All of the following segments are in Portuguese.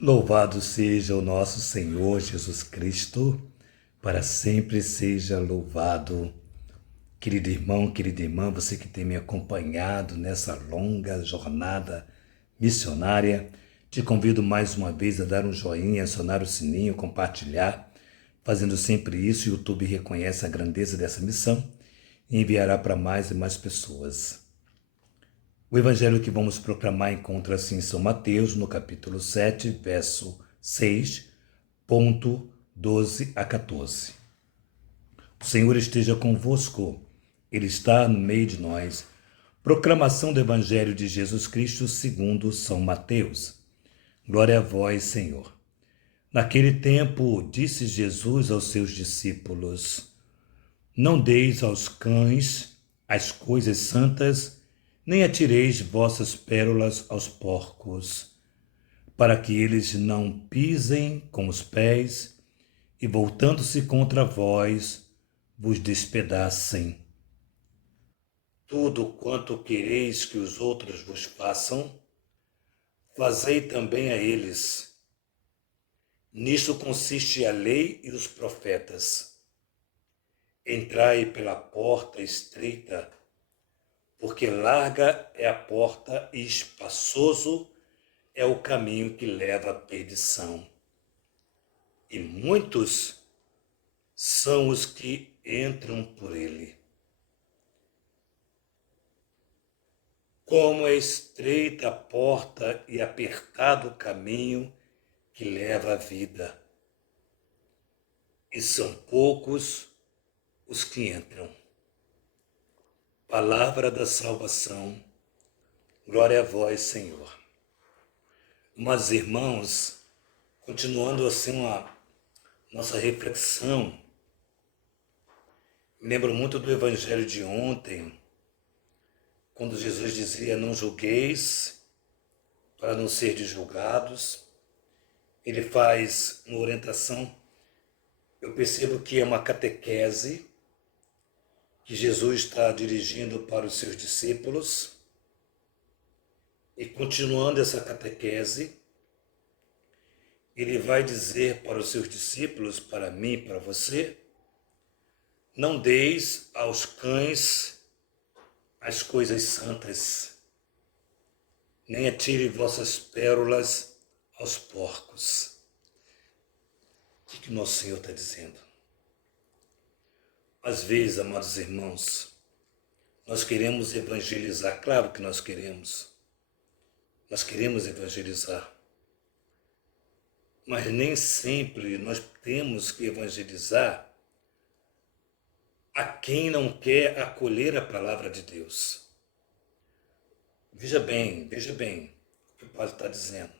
Louvado seja o nosso Senhor Jesus Cristo, para sempre seja louvado. Querido irmão, querida irmã, você que tem me acompanhado nessa longa jornada missionária, te convido mais uma vez a dar um joinha, acionar o sininho, compartilhar. Fazendo sempre isso, o YouTube reconhece a grandeza dessa missão e enviará para mais e mais pessoas. O evangelho que vamos proclamar encontra-se em São Mateus, no capítulo 7, verso 6, ponto 12 a 14. O Senhor esteja convosco, Ele está no meio de nós. Proclamação do Evangelho de Jesus Cristo segundo São Mateus. Glória a vós, Senhor. Naquele tempo, disse Jesus aos seus discípulos: Não deis aos cães as coisas santas, nem atireis vossas pérolas aos porcos, para que eles não pisem com os pés e, voltando-se contra vós, vos despedacem. Tudo quanto quereis que os outros vos façam, fazei também a eles. Nisto consiste a lei e os profetas. Entrai pela porta estreita, porque larga é a porta e espaçoso é o caminho que leva à perdição. E muitos são os que entram por ele. Como é estreita a porta e apertado o caminho que leva à vida, e são poucos os que entram. Palavra da salvação, glória a vós, Senhor. Mas, irmãos, continuando assim a nossa reflexão, me lembro muito do evangelho de ontem, quando Jesus dizia: não julgueis para não serdes julgados. Ele faz uma orientação, eu percebo que é uma catequese que Jesus está dirigindo para os seus discípulos. E continuando essa catequese, ele vai dizer para os seus discípulos, para mim, para você: não deis aos cães as coisas santas, nem atire vossas pérolas aos porcos. O que nosso Senhor está dizendo? Às vezes, amados irmãos, nós queremos evangelizar, claro que nós queremos evangelizar, mas nem sempre nós temos que evangelizar a quem não quer acolher a palavra de Deus. Veja bem o que o Padre está dizendo.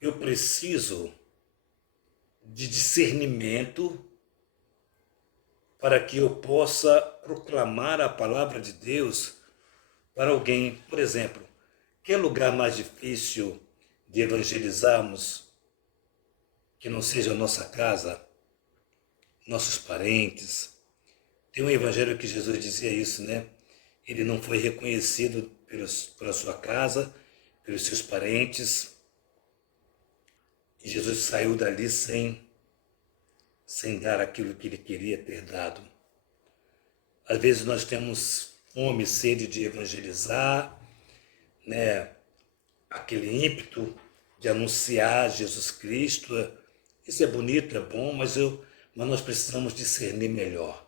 Eu preciso de discernimento para que eu possa proclamar a palavra de Deus para alguém. Por exemplo, que lugar mais difícil de evangelizarmos que não seja a nossa casa, nossos parentes? Tem um evangelho que Jesus dizia isso, né? Ele não foi reconhecido pela sua casa, pelos seus parentes. E Jesus saiu dali sem dar aquilo que ele queria ter dado. Às vezes nós temos fome, sede de evangelizar, né? Aquele ímpeto de anunciar Jesus Cristo. Isso é bonito, é bom, mas nós precisamos discernir melhor.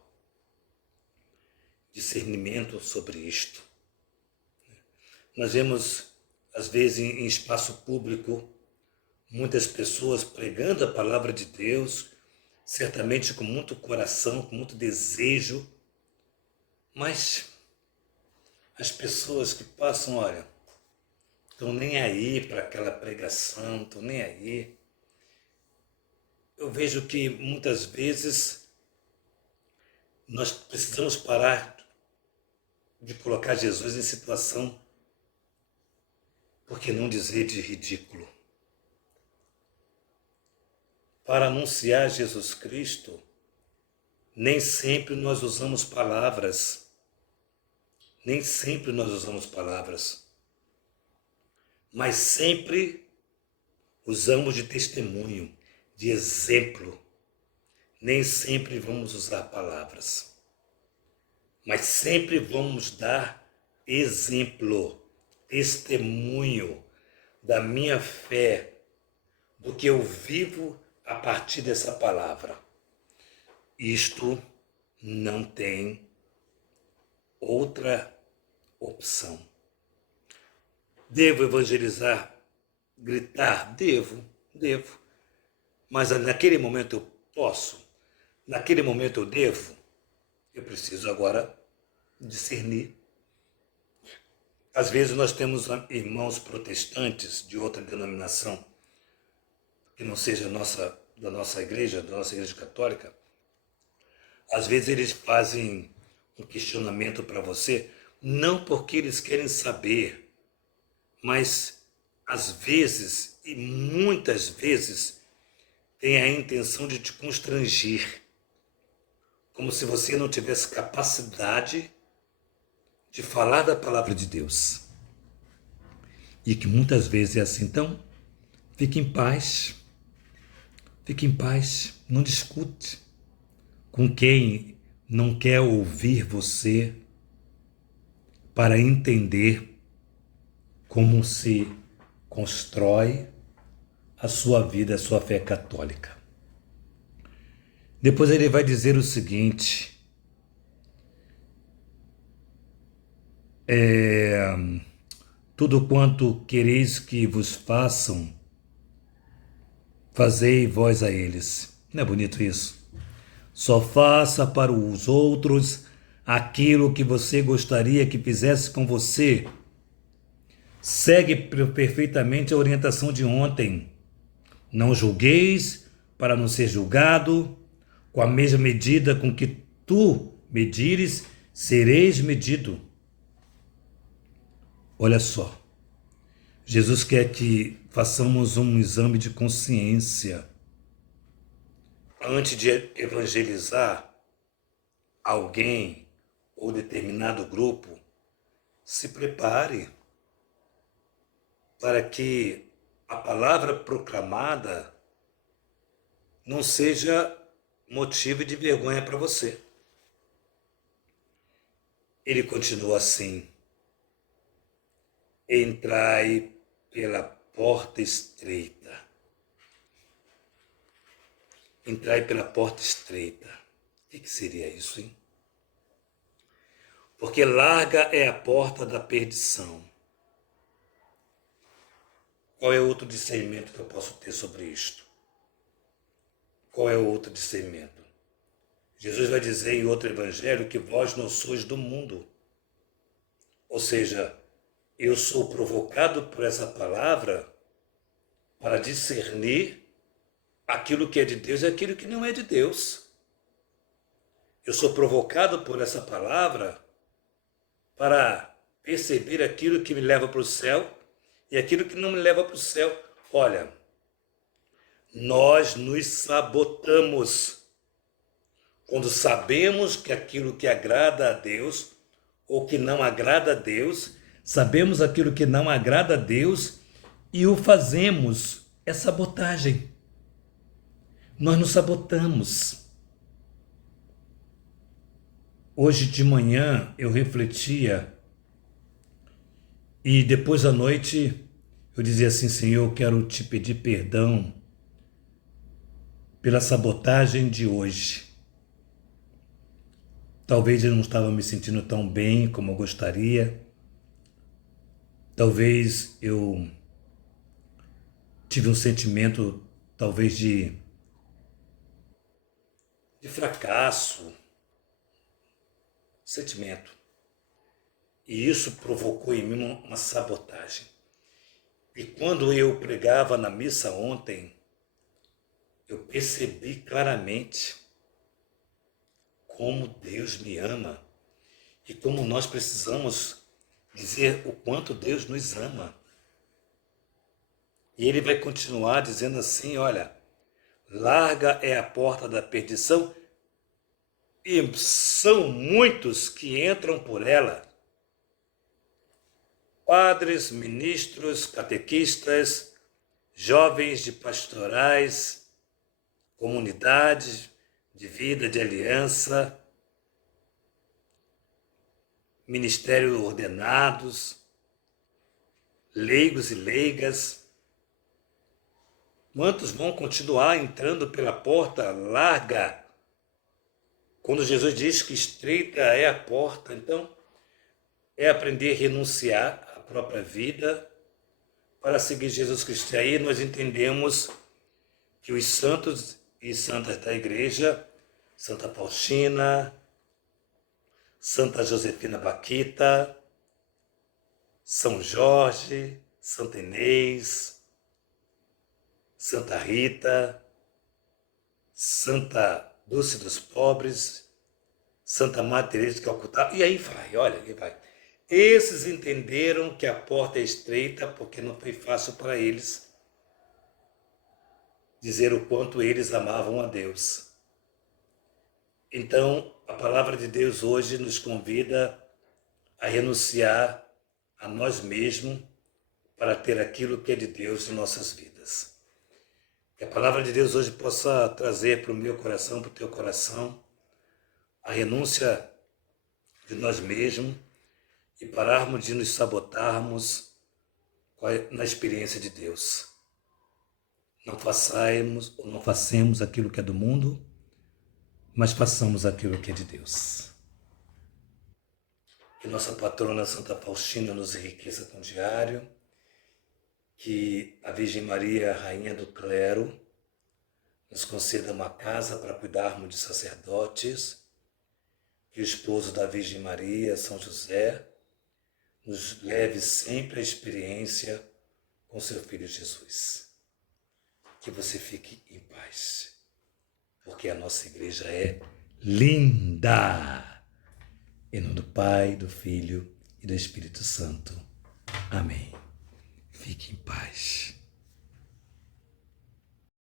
Discernimento sobre isto. Nós vemos, às vezes, em espaço público, muitas pessoas pregando a palavra de Deus, certamente com muito coração, com muito desejo, mas as pessoas que passam, olha, estão nem aí para aquela pregação, estão nem aí. Eu vejo que muitas vezes nós precisamos parar de colocar Jesus em situação, por que não dizer de ridículo? Para anunciar Jesus Cristo, nem sempre nós usamos palavras. Nem sempre nós usamos palavras. mas sempre usamos de testemunho, de exemplo. Nem sempre vamos usar palavras, mas sempre vamos dar exemplo, testemunho da minha fé, do que eu vivo a partir dessa palavra. Isto não tem outra opção. Devo evangelizar, gritar? Devo. Mas naquele momento eu posso, naquele momento eu devo. Eu preciso agora discernir. Às vezes nós temos irmãos protestantes de outra denominação, que não seja da nossa igreja católica. Às vezes eles fazem um questionamento para você, não porque eles querem saber, mas às vezes, e muitas vezes, tem a intenção de te constranger, como se você não tivesse capacidade de falar da palavra de Deus. E que muitas vezes é assim. Então, fique em paz, não discute com quem não quer ouvir você para entender como se constrói a sua vida, a sua fé católica. Depois ele vai dizer o seguinte: tudo quanto quereis que vos façam, fazei vós a eles. Não é bonito isso? Só faça para os outros aquilo que você gostaria que fizesse com você. Segue perfeitamente a orientação de ontem. Não julgueis para não ser julgado. Com a mesma medida com que tu medires, sereis medido. Olha só. Jesus quer que façamos um exame de consciência. Antes de evangelizar alguém ou determinado grupo, se prepare para que a palavra proclamada não seja motivo de vergonha para você. Ele continua assim: entrai pela porta estreita. Entrai pela porta estreita. O que seria isso, hein? Porque larga é a porta da perdição. Qual é outro discernimento que eu posso ter sobre isto? Qual é o outro discernimento? Jesus vai dizer em outro evangelho que vós não sois do mundo. Ou seja, eu sou provocado por essa palavra para discernir aquilo que é de Deus e aquilo que não é de Deus. Eu sou provocado por essa palavra para perceber aquilo que me leva para o céu e aquilo que não me leva para o céu. Olha, nós nos sabotamos quando sabemos que aquilo que agrada a Deus ou que não agrada a Deus, sabemos aquilo que não agrada a Deus e o fazemos. É sabotagem. Nós nos sabotamos. Hoje de manhã eu refletia e depois à noite eu dizia assim: Senhor, eu quero te pedir perdão pela sabotagem de hoje. Talvez eu não estava me sentindo tão bem como eu gostaria. Talvez eu tive um sentimento, talvez de fracasso, sentimento. E isso provocou em mim uma sabotagem. E quando eu pregava na missa ontem, eu percebi claramente como Deus me ama e como nós precisamos dizer o quanto Deus nos ama. E ele vai continuar dizendo assim: olha, larga é a porta da perdição e são muitos que entram por ela. padres, ministros, catequistas, jovens de pastorais, comunidades de vida, de aliança, ministérios ordenados, leigos e leigas. Quantos vão continuar entrando pela porta larga? Quando Jesus diz que estreita é a porta, então é aprender a renunciar à própria vida para seguir Jesus Cristo. E aí nós entendemos que os santos e santas da igreja, Santa Faustina, Santa Josefina Baquita, São Jorge, Santa Inês, Santa Rita, Santa Dulce dos Pobres, Santa Madre Teresa de Calcutá, e aí vai, olha, aí vai. Esses entenderam que a porta é estreita porque não foi fácil para eles dizer o quanto eles amavam a Deus. Então, a palavra de Deus hoje nos convida a renunciar a nós mesmos para ter aquilo que é de Deus em nossas vidas. Que a palavra de Deus hoje possa trazer para o meu coração, para o teu coração, a renúncia de nós mesmos e pararmos de nos sabotarmos na experiência de Deus. Não façamos aquilo que é do mundo, mas façamos aquilo que é de Deus. Que nossa patrona Santa Faustina nos enriqueça com diário, que a Virgem Maria, Rainha do Clero, nos conceda uma casa para cuidarmos de sacerdotes, que o esposo da Virgem Maria, São José, nos leve sempre à experiência com seu Filho Jesus. Que você fique em paz, porque a nossa igreja é linda. Em nome do Pai, do Filho e do Espírito Santo. Amém. Fique em paz.